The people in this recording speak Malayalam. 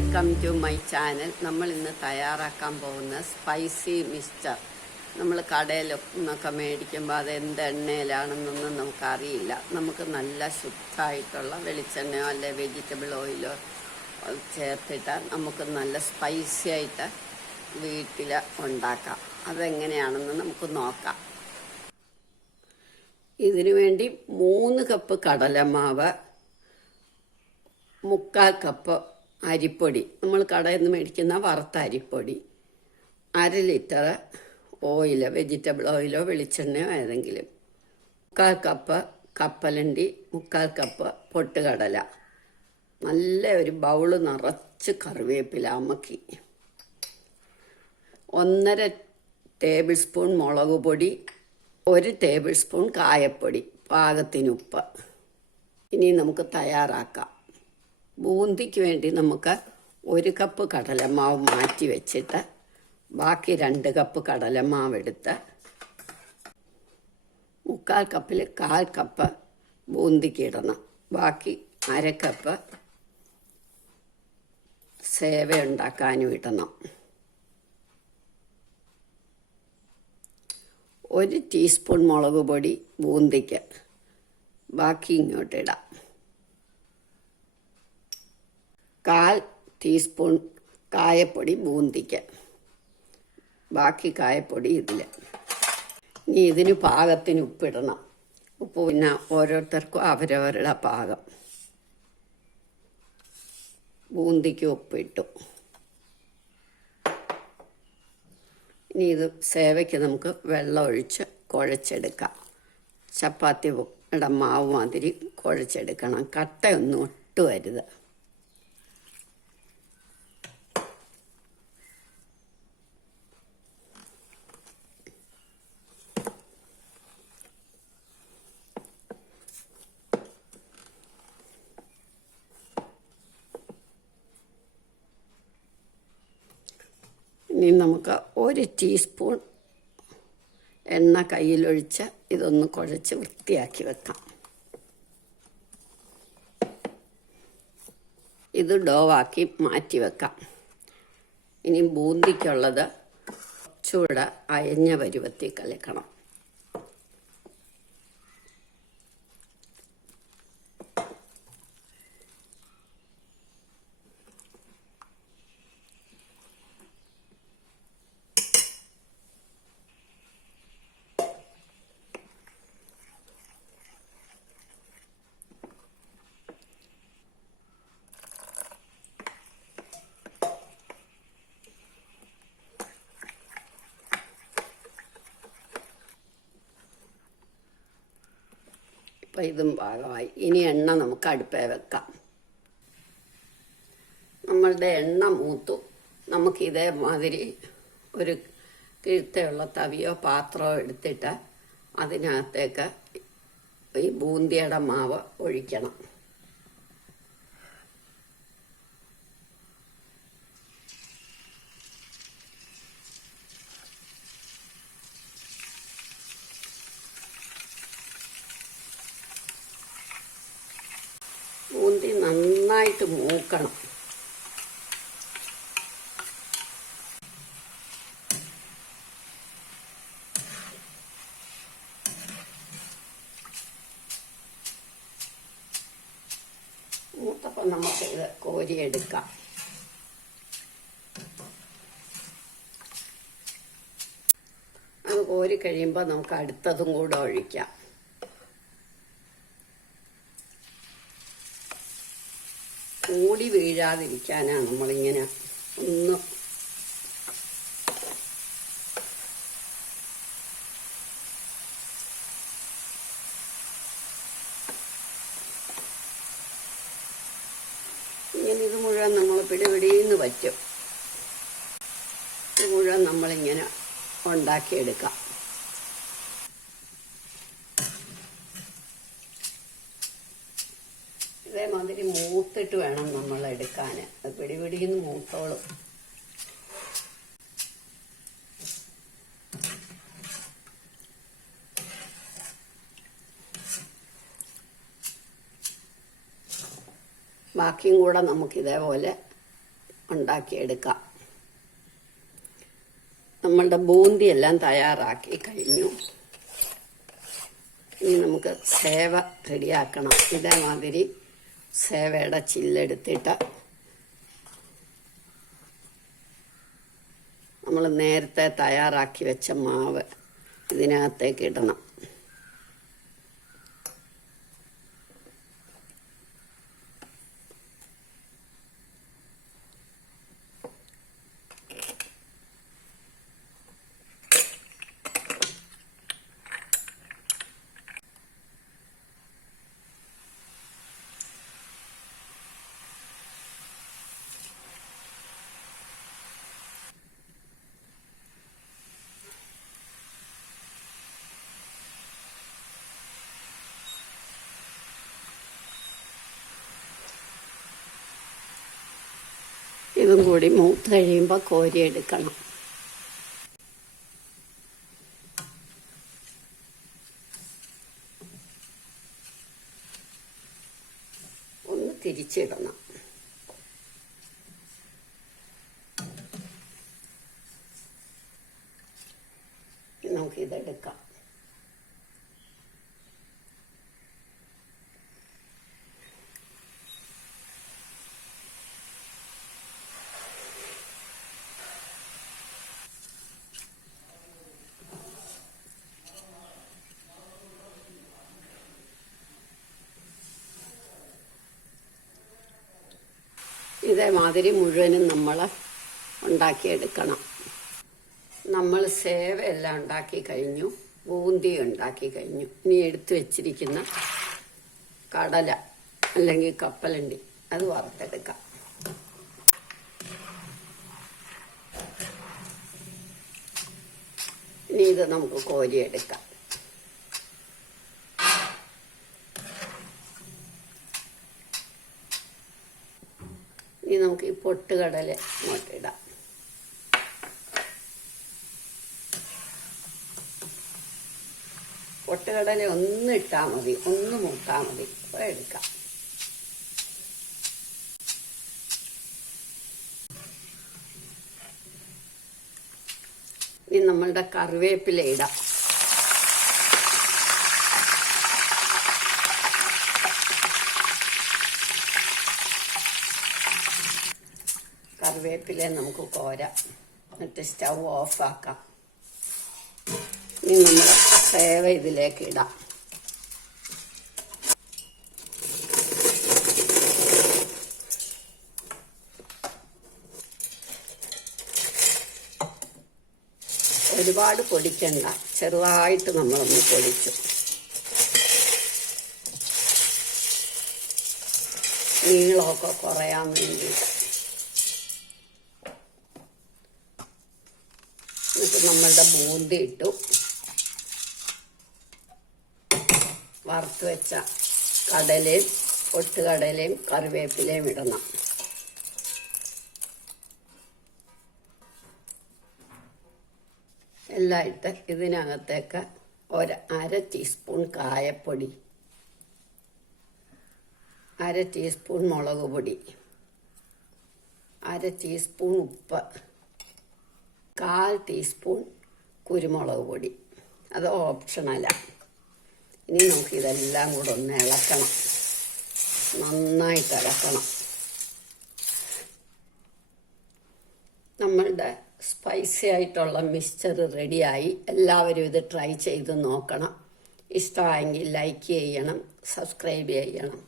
Welcome to my channel. നമ്മൾ ഇന്ന് തയ്യാറാക്കാൻ പോകുന്ന സ്പൈസി മിക്സ്ചർ. നമ്മൾ കടയിലൊക്കെ മേടിക്കുമ്പോൾ അത് എന്ത് എണ്ണയിലാണെന്നൊന്നും നമുക്കറിയില്ല. നമുക്ക് നല്ല ശുദ്ധമായിട്ടുള്ള വെളിച്ചെണ്ണയോ അല്ലെ വെജിറ്റബിൾ ഓയിലോ ചേർത്തിട്ട് നമുക്ക് നല്ല സ്പൈസി ആയിട്ട് വീട്ടിൽ ഉണ്ടാക്കാം. അതെങ്ങനെയാണെന്ന് നമുക്ക് നോക്കാം. ഇതിനു വേണ്ടി 3 കപ്പ് കടലമാവ്, 3/4 കപ്പ് അരിപ്പൊടി, നമ്മൾ കടയിൽ നിന്ന് മേടിക്കുന്ന വറുത്ത അരിപ്പൊടി, 1/2 ലിറ്റർ ഓയിൽ, വെജിറ്റബിൾ ഓയിലോ വെളിച്ചെണ്ണയോ ഏതെങ്കിലും, 3/4 കപ്പ് കപ്പലണ്ടി, 3/4 കപ്പ് പൊട്ടുകടല, നല്ല ഒരു ബൗള് നിറച്ച് കറിവേപ്പില അമക്കി, 1.5 ടേബിൾ സ്പൂൺ മുളക് പൊടി, 1 ടേബിൾ സ്പൂൺ കായപ്പൊടി, പാകത്തിന് ഉപ്പ്. ഇനി നമുക്ക് തയ്യാറാക്കാം. ബൂന്തിക്ക് വേണ്ടി നമുക്ക് 1 കപ്പ് കടലമാവ് മാറ്റി വെച്ചിട്ട് ബാക്കി 2 കപ്പ് കടലമാവ് എടുത്ത് 3/4 കപ്പിൽ 1/4 കപ്പ് ബൂന്തിക്ക് ഇടണം. ബാക്കി 1/2 കപ്പ് സേവ ഉണ്ടാക്കാനും ഇടണം. 1 ടീസ്പൂൺ മുളക് പൊടി ബൂന്തിക്ക്, ബാക്കി ഇങ്ങോട്ടിടാം. 1/4 ടീസ്പൂൺ കായപ്പൊടി ബൂന്തിക്ക്, ബാക്കി കായപ്പൊടി ഇതിൽ. ഇനി ഇതിന് പാകത്തിന് ഉപ്പിടണം. ഉപ്പ് പിന്നെ ഓരോരുത്തർക്കും അവരവരുടെ പാകം. ബൂന്തിക്ക് ഉപ്പിട്ടു. ഇനി ഇത് സേവയ്ക്ക് നമുക്ക് വെള്ളം ഒഴിച്ച് കുഴച്ചെടുക്കാം. ചപ്പാത്തിയുടെ മാവ് മാതിരി കുഴച്ചെടുക്കണം. കട്ടയൊന്നും ഒട്ടും വരുത്. ഇനി നമുക്ക് 1 ടീസ്പൂൺ എണ്ണ കയ്യിലൊഴിച്ച് ഇതൊന്ന് കുഴച്ച് വൃത്തിയാക്കി വെക്കാം. ഇത് ഡോവാക്കി മാറ്റി വെക്കാം. ഇനി ബൂന്തിക്കുള്ളത് കുറച്ചുകൂടെ അയഞ്ഞ പരുവത്തിൽ കലക്കണം. അപ്പം ഇതും പാകമായി. ഇനി എണ്ണ നമുക്ക് അടുപ്പേ വെക്കാം. നമ്മളുടെ എണ്ണ മൂത്തു. നമുക്ക് ഇതേമാതിരി ഒരു കിഴുത്തയുള്ള തവിയോ പാത്രമോ എടുത്തിട്ട് അതിനകത്തേക്ക് ഈ ബൂന്തിയുടെ മാവ് ഒഴിക്കണം. ബൂന്തി നന്നായിട്ട് മൂക്കണം. മൂത്തപ്പം നമുക്കിത് കോരിയെടുക്കാം. അത് കോരി കഴിയുമ്പോൾ നമുക്ക് അടുത്തതും കൂടെ ഒഴിക്കാം. കൂടി വീഴാതിരിക്കാനാണ് നമ്മളിങ്ങനെ ഒന്ന് ഇങ്ങനെ ഇത് മുഴുവൻ നമ്മൾ പിടിപിടിന്ന് പറ്റും. ഇത് മുഴുവൻ നമ്മളിങ്ങനെ ഉണ്ടാക്കിയെടുക്കാം. ഇതേമാതിരി മൂത്തിട്ട് വേണം നമ്മൾ എടുക്കാൻ. അത് പിടിപിടിന്ന് മൂത്തോളും. ബാക്കിയും കൂടെ നമുക്ക് ഇതേപോലെ ഉണ്ടാക്കിയെടുക്കാം. നമ്മളുടെ ബൂന്തി എല്ലാം തയ്യാറാക്കി കഴിഞ്ഞു. ഇനി നമുക്ക് സേവ റെഡിയാക്കണം. ഇതേമാതിരി സേവയുടെ ചില്ലെടുത്തിട്ട് നമ്മൾ നേരത്തെ തയ്യാറാക്കി വെച്ച മാവ് ഇതിനകത്തേക്ക് ഇടണം. ഇതും കൂടി മൂത്ത് കഴിയുമ്പോൾ കോരിയെടുക്കണം. ഒന്ന് തിരിച്ചിടണം. നമുക്കിതെടുക്കാം. ഇതേമാതിരി മുഴുവനും നമ്മൾ ഉണ്ടാക്കിയെടുക്കണം. നമ്മൾ സേവ എല്ലാം ഉണ്ടാക്കി കഴിഞ്ഞു, ബൂന്തി ഉണ്ടാക്കി കഴിഞ്ഞു. ഇനി എടുത്തു വെച്ചിരിക്കുന്ന കടല അല്ലെങ്കിൽ കപ്പലണ്ടി അത് വറുത്തെടുക്കാം. ഇനി ഇത് നമുക്ക് കോരിയെടുക്കാം. ഇനി നമുക്ക് ഈ പൊട്ടുകടല ഇങ്ങോട്ടിടാം. പൊട്ടുകടല ഒന്ന് ഇട്ടാൽ മതി, ഒന്ന് മൂട്ടാൽ മതി. അപ്പോൾ എടുക്കാം. ഇനി നമ്മളുടെ കറിവേപ്പില ഇടാം. കറിവേപ്പില നമുക്ക് കോരാം, എന്നിട്ട് സ്റ്റൗ ഓഫാക്കാം. ഇനി നമ്മൾ സേവ ഇതിലേക്ക് ഇടാം. ഒരുപാട് പൊടിക്കണ്ട, ചെറുതായിട്ട് നമ്മളൊന്ന് പൊടിച്ചു. നീളമൊക്കെ കുറയാൻ വേണ്ടിയിട്ട്. എന്നിട്ട് നമ്മളുടെ ബൂന്തി ഇട്ടു. വറുത്ത് വെച്ച കടലയും പൊട്ടുകടലയും കറിവേപ്പിലയും ഇടണം. എല്ലാം ഇട്ട് ഇതിനകത്തേക്ക് അര ടീസ്പൂൺ കായപ്പൊടി, അര ടീസ്പൂൺ മുളക് പൊടി, അര ടീസ്പൂൺ ഉപ്പ്, 1/4 ടീസ്പൂൺ കുരുമുളക് പൊടി. അത് ഓപ്ഷണലാണ്. ഇനി നമുക്ക് ഇതെല്ലാം കൂടെ ഒന്ന് ഇളക്കണം, നന്നായിട്ട് ഇളക്കണം. നമ്മളുടെ സ്പൈസി ആയിട്ടുള്ള മിക്സ്ചർ റെഡിയായി. എല്ലാവരും ഇത് ട്രൈ ചെയ്ത് നോക്കണം. ഇഷ്ടമായെങ്കിൽ ലൈക്ക് ചെയ്യണം, സബ്സ്ക്രൈബ് ചെയ്യണം.